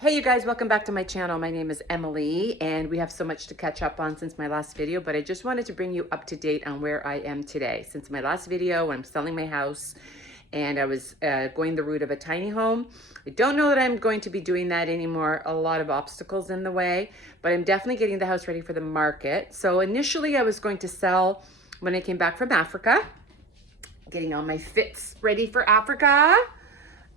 Hey you guys, welcome back to my channel. My name is Emily and we have so much to catch up on since my last video, but I just wanted to bring you up to date on where I am today. Since my last video, I'm selling my house and I was going the route of a tiny home. I don't know that I'm going to be doing that anymore. A lot of obstacles in the way, but I'm definitely getting the house ready for the market. So initially I was going to sell when I came back from Africa, getting all my fits ready for Africa.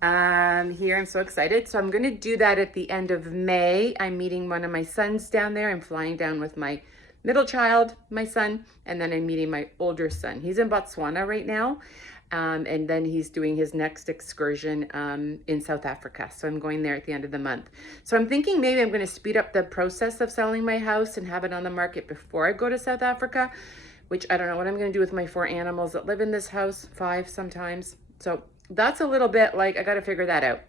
Here, I'm so excited. So I'm going to do that at the end of May. I'm meeting one of my sons down there. I'm flying down with my middle child, my son, and then I'm meeting my older son. He's in Botswana right now. And then he's doing his next excursion in South Africa. So I'm going there at the end of the month. So I'm thinking maybe I'm going to speed up the process of selling my house and have it on the market before I go to South Africa, which I don't know what I'm going to do with my 4 animals that live in this house, 5 sometimes. So that's a little bit like, I got to figure that out.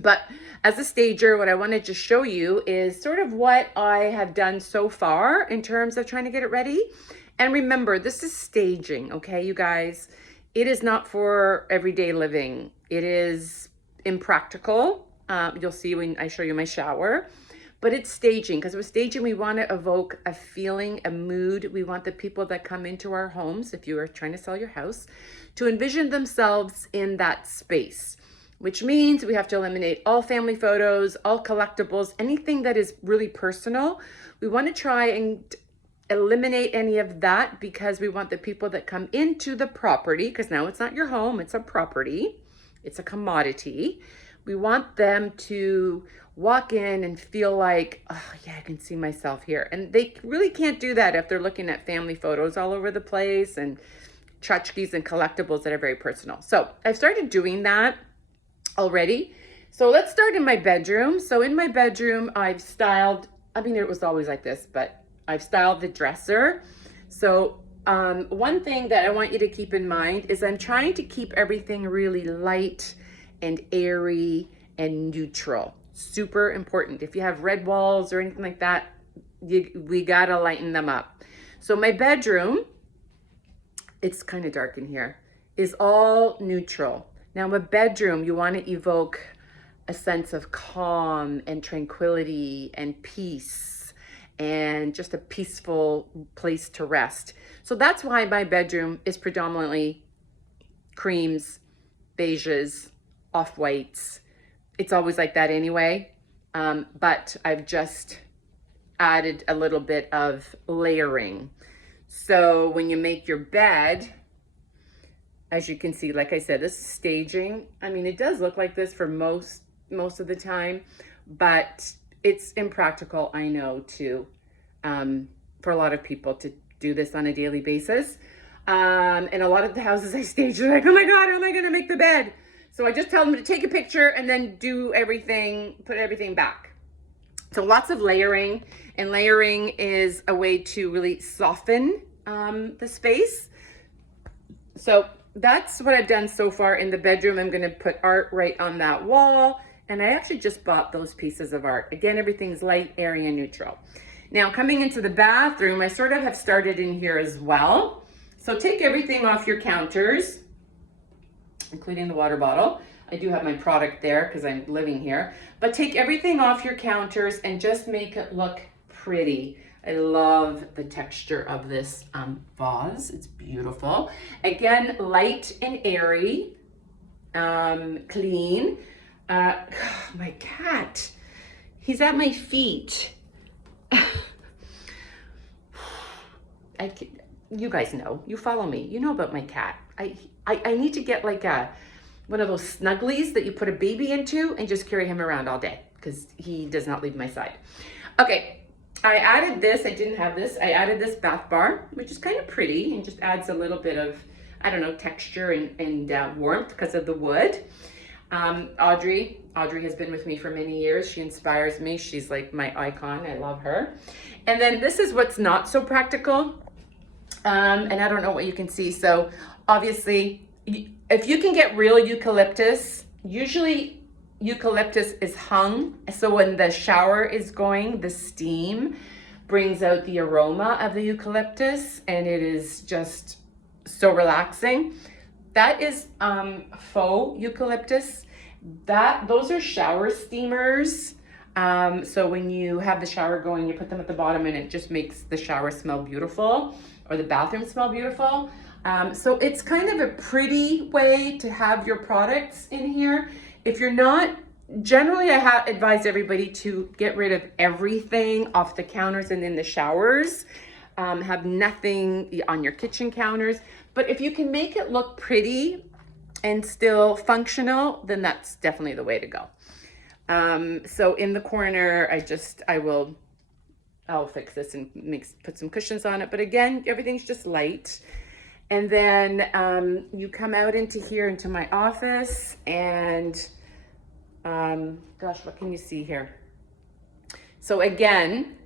But as a stager, what I wanted to show you is sort of what I have done so far in terms of trying to get it ready. And remember, this is staging, okay, you guys? It is not for everyday living. It is impractical. You'll see when I show you my shower. But it's staging, because with staging, we want to evoke a feeling, a mood. We want the people that come into our homes, if you are trying to sell your house, to envision themselves in that space, which means we have to eliminate all family photos, all collectibles, anything that is really personal. We want to try and eliminate any of that because we want the people that come into the property, because now it's not your home, it's a property, it's a commodity. We want them to walk in and feel like, oh yeah, I can see myself here. And they really can't do that if they're looking at family photos all over the place and tchotchkes and collectibles that are very personal. So I've started doing that already. So let's start in my bedroom. So in my bedroom, I've styled, I mean, it was always like this, but I've styled the dresser. So one thing that I want you to keep in mind is I'm trying to keep everything really light and airy and neutral. Super important. If you have red walls or anything like that, we gotta lighten them up. So my bedroom, it's kind of dark in here, is all neutral. Now a bedroom, you want to evoke a sense of calm and tranquility and peace and just a peaceful place to rest. So that's why my bedroom is predominantly creams, beiges, off-whites. It's always like that anyway, but I've just added a little bit of layering. So when you make your bed, as you can see, like I said, this is staging. I mean, it does look like this for most of the time, but it's impractical, I know, for a lot of people to do this on a daily basis. And a lot of the houses I stage are like, oh my God, how am I gonna make the bed? So I just tell them to take a picture and then do everything, put everything back. So lots of layering, and layering is a way to really soften the space. So that's what I've done so far in the bedroom. I'm gonna put art right on that wall, and I actually just bought those pieces of art. Again, everything's light, airy, and neutral. Now coming into the bathroom, I sort of have started in here as well. So take everything off your counters, including the water bottle. I do have my product there because I'm living here, but take everything off your counters and just make it look pretty. I love the texture of this vase. It's beautiful. Again, light and airy, clean. My cat, he's at my feet. You guys know, you follow me, you know about my cat. I need to get like one of those snugglies that you put a baby into and just carry him around all day because he does not leave my side. Okay, I added this, I didn't have this, I added this bath bar, which is kind of pretty and just adds a little bit of, I don't know, texture and warmth because of the wood. Audrey has been with me for many years. She inspires me. She's like my icon. I love her. And then this is what's not so practical. And I don't know what you can see. So obviously, if you can get real eucalyptus, usually eucalyptus is hung. So when the shower is going, the steam brings out the aroma of the eucalyptus and it is just so relaxing. That is faux eucalyptus. Those are shower steamers. So when you have the shower going, you put them at the bottom and it just makes the shower smell beautiful, or the bathroom smell beautiful. So it's kind of a pretty way to have your products in here. If you're not, generally I advise everybody to get rid of everything off the counters and in the showers. Have nothing on your kitchen counters. But if you can make it look pretty and still functional, then that's definitely the way to go. So in the corner, I'll fix this and put some cushions on it. But again, everything's just light. And then you come out into here, into my office, and gosh, what can you see here? So again,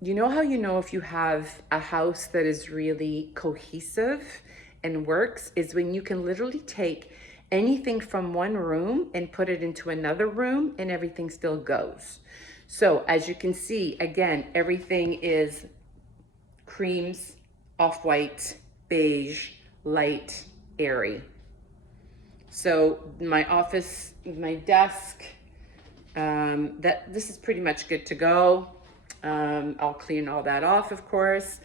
you know how you know if you have a house that is really cohesive and works is when you can literally take anything from one room and put it into another room and everything still goes. So as you can see, again, everything is creams, off-white, beige, light, airy. So my office, my desk, this is pretty much good to go. I'll clean all that off, of course.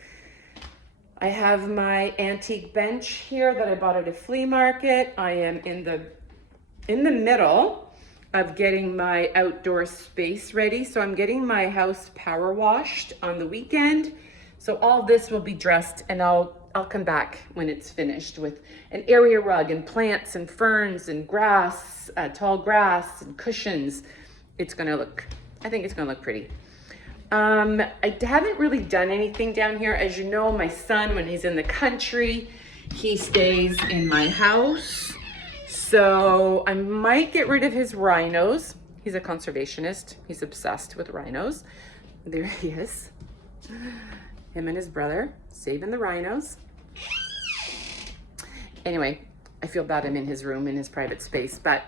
I have my antique bench here that I bought at a flea market. I am in the middle of getting my outdoor space ready. So I'm getting my house power washed on the weekend. So all this will be dressed, and I'll come back when it's finished with an area rug and plants and ferns and grass, tall grass and cushions. I think it's gonna look pretty. I haven't really done anything down here. As you know, my son, when he's in the country, he stays in my house. So I might get rid of his rhinos. He's a conservationist. He's obsessed with rhinos. There he is. Him and his brother saving the rhinos. Anyway, I feel bad I'm in his room, in his private space. But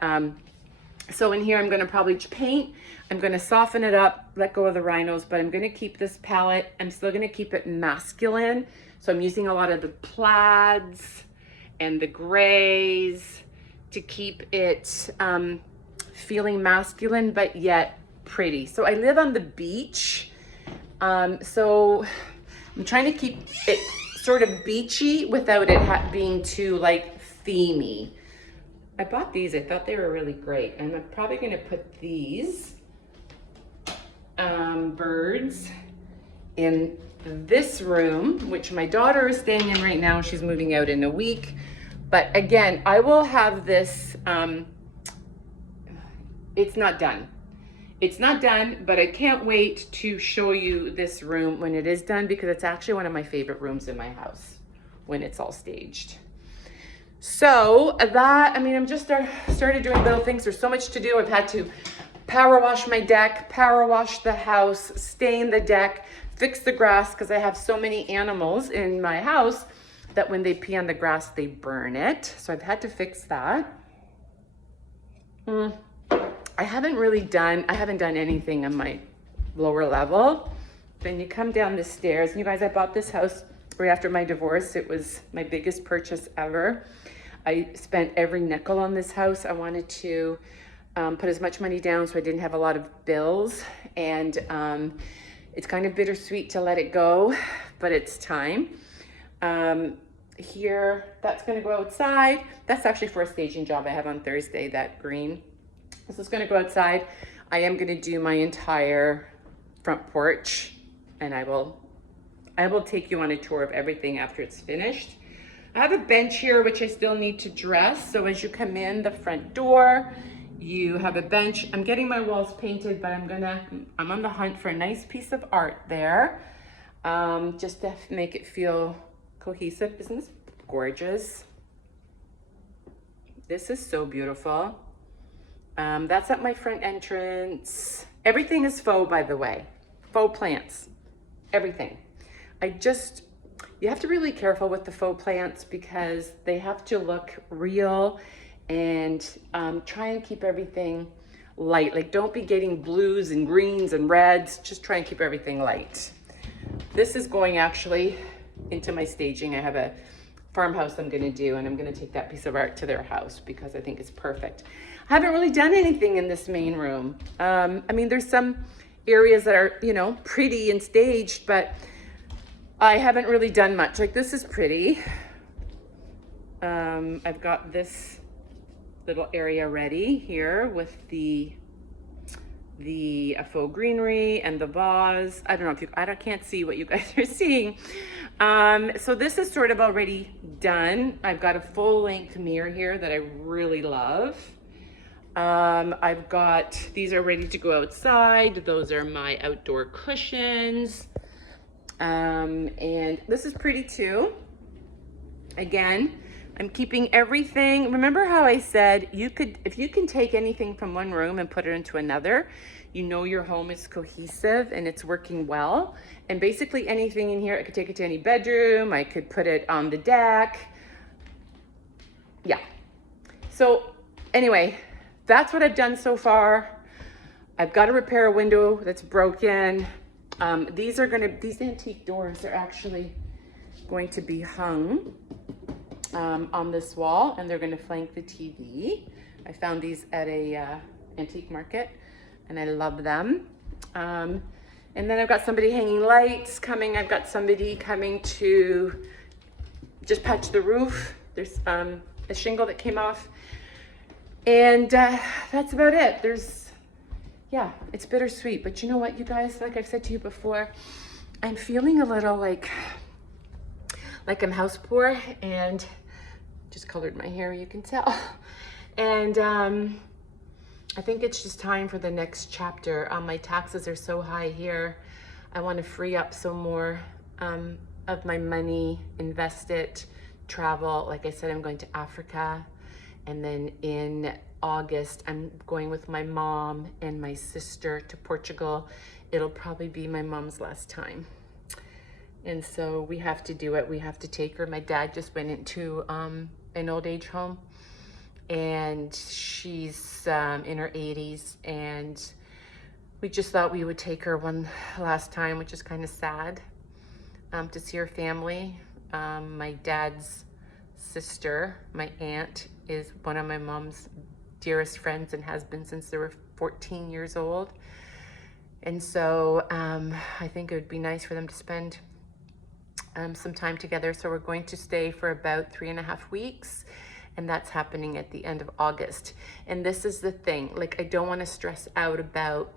so in here, I'm gonna probably paint. I'm gonna soften it up, let go of the rhinos, but I'm gonna keep this palette. I'm still gonna keep it masculine. So I'm using a lot of the plaids and the grays to keep it feeling masculine, but yet pretty. So I live on the beach. So I'm trying to keep it sort of beachy without it being too like themey. I bought these, I thought they were really great. And I'm probably gonna put these birds in this room, which my daughter is staying in right now. She's moving out in a week. But again, I will have this, it's not done. It's not done, but I can't wait to show you this room when it is done, because it's actually one of my favorite rooms in my house when it's all staged. So I'm just started doing little things. There's so much to do. I've had to power wash my deck, power wash the house, stain the deck, fix the grass, because I have so many animals in my house that when they pee on the grass, they burn it. So I've had to fix that. I haven't done anything on my lower level. Then you come down the stairs, and you guys, I bought this house right after my divorce. It was my biggest purchase ever. I spent every nickel on this house. I wanted to put as much money down so I didn't have a lot of bills. And it's kind of bittersweet to let it go, but it's time. Here, that's gonna go outside. That's actually for a staging job I have on Thursday, that green. This is gonna go outside. I am gonna do my entire front porch, and I will take you on a tour of everything after it's finished. I have a bench here, which I still need to dress. So as you come in the front door, you have a bench. I'm getting my walls painted, but I'm on the hunt for a nice piece of art there, just to make it feel cohesive. Isn't this gorgeous? This is so beautiful. That's at my front entrance. Everything is faux, by the way. Faux plants, everything. You have to be really careful with the faux plants because they have to look real, and try and keep everything light. Like, don't be getting blues and greens and reds. Just try and keep everything light. This is going actually into my staging. I have a farmhouse I'm gonna do, and I'm gonna take that piece of art to their house because I think it's perfect. haven't really done anything in this main room. I mean, there's some areas that are, you know, pretty and staged, but I haven't really done much. Like this is pretty. I've got this little area ready here with the faux greenery and the vase. I don't know if you, can't see what you guys are seeing. So this is sort of already done. I've got a full length mirror here that I really love. I've got, these are ready to go outside. Those are my outdoor cushions. And this is pretty too. Again, I'm keeping everything. Remember how I said if you can take anything from one room and put it into another, you know your home is cohesive and it's working well. And basically anything in here, I could take it to any bedroom. I could put it on the deck. Yeah. So anyway, that's what I've done so far. I've got to repair a window that's broken. These antique doors are actually going to be hung on this wall, and they're going to flank the TV. I found these at a antique market, and I love them. And then I've got somebody hanging lights coming. I've got somebody coming to just patch the roof. There's a shingle that came off, and that's about it. Yeah, it's bittersweet, but you know what, you guys, like I've said to you before, I'm feeling a little like I'm house poor, and just colored my hair, you can tell. And I think it's just time for the next chapter. My taxes are so high here. I want to free up some more of my money, invest it, travel. Like I said, I'm going to Africa. And then in August, I'm going with my mom and my sister to Portugal. It'll probably be my mom's last time. And so we have to do it. We have to take her. My dad just went into an old age home, and she's in her 80s. And we just thought we would take her one last time, which is kind of sad, to see her family. My dad's sister, my aunt, is one of my mom's dearest friends and has been since they were 14 years old. And so I think it would be nice for them to spend some time together. So we're going to stay for about 3.5 weeks, and that's happening at the end of August. And this is the thing, like, I don't want to stress out about,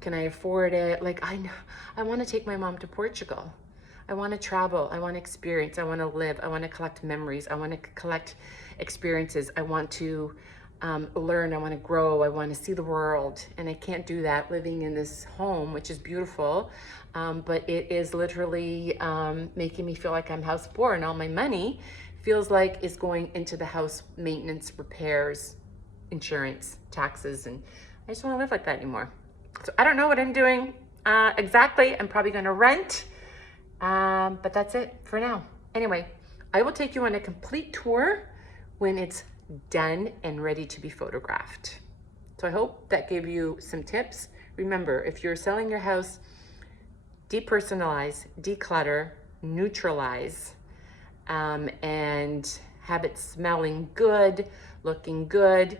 can I afford it? Like, I want to take my mom to Portugal. I want to travel. I want to experience. I want to live. I want to collect memories. I want to collect experiences. I want to learn. I want to grow. I want to see the world. And I can't do that living in this home, which is beautiful. But it is literally making me feel like I'm house poor, and all my money feels like is going into the house maintenance, repairs, insurance, taxes. And I just don't want to live like that anymore. So I don't know what I'm doing exactly. I'm probably going to rent. But that's it for now. Anyway, I will take you on a complete tour when it's done and ready to be photographed. So I hope that gave you some tips. Remember, if you're selling your house, depersonalize, declutter, neutralize, and have it smelling good, looking good.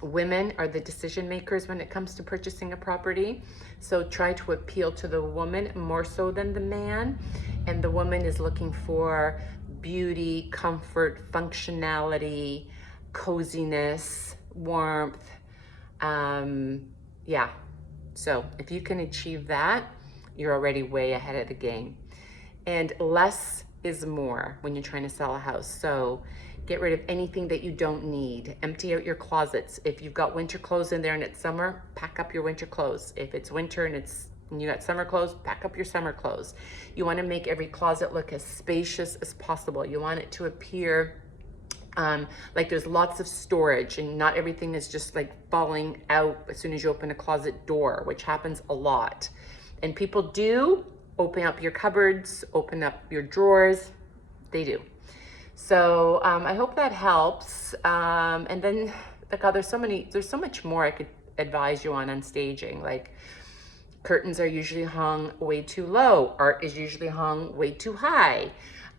Women are the decision makers when it comes to purchasing a property. So try to appeal to the woman more so than the man. And the woman is looking for beauty, comfort, functionality, coziness, warmth. Yeah. So if you can achieve that, you're already way ahead of the game. And less is more when you're trying to sell a house. So get rid of anything that you don't need. Empty out your closets. If you've got winter clothes in there and it's summer, pack up your winter clothes. If it's winter and you got summer clothes, pack up your summer clothes. You want to make every closet look as spacious as possible. You want it to appear like there's lots of storage, and not everything is just like falling out as soon as you open a closet door, which happens a lot. And people do open up your cupboards, open up your drawers. They do. So I hope that helps. And then, like, there's so much more I could advise you on staging. Like, curtains are usually hung way too low. Art is usually hung way too high.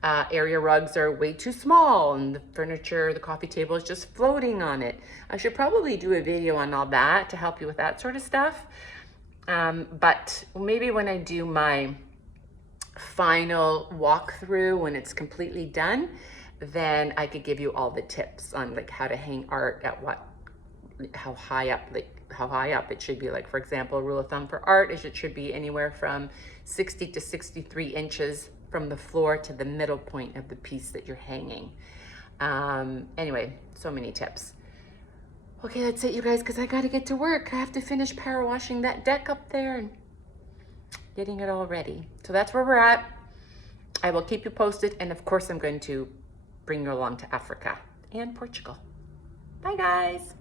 area rugs are way too small and the furniture, the coffee table is just floating on it. I should probably do a video on all that to help you with that sort of stuff. But maybe when I do my final walkthrough, when it's completely done, then I could give you all the tips on like how to hang art at what, how high up it should be. Like, for example, rule of thumb for art is it should be anywhere from 60 to 63 inches from the floor to the middle point of the piece that you're hanging. Anyway, so many tips. Okay, that's it, you guys, because I got to get to work. I have to finish power washing that deck up there and getting it all ready. So that's where we're at. I will keep you posted. And of course, I'm going to bring you along to Africa and Portugal. Bye, guys.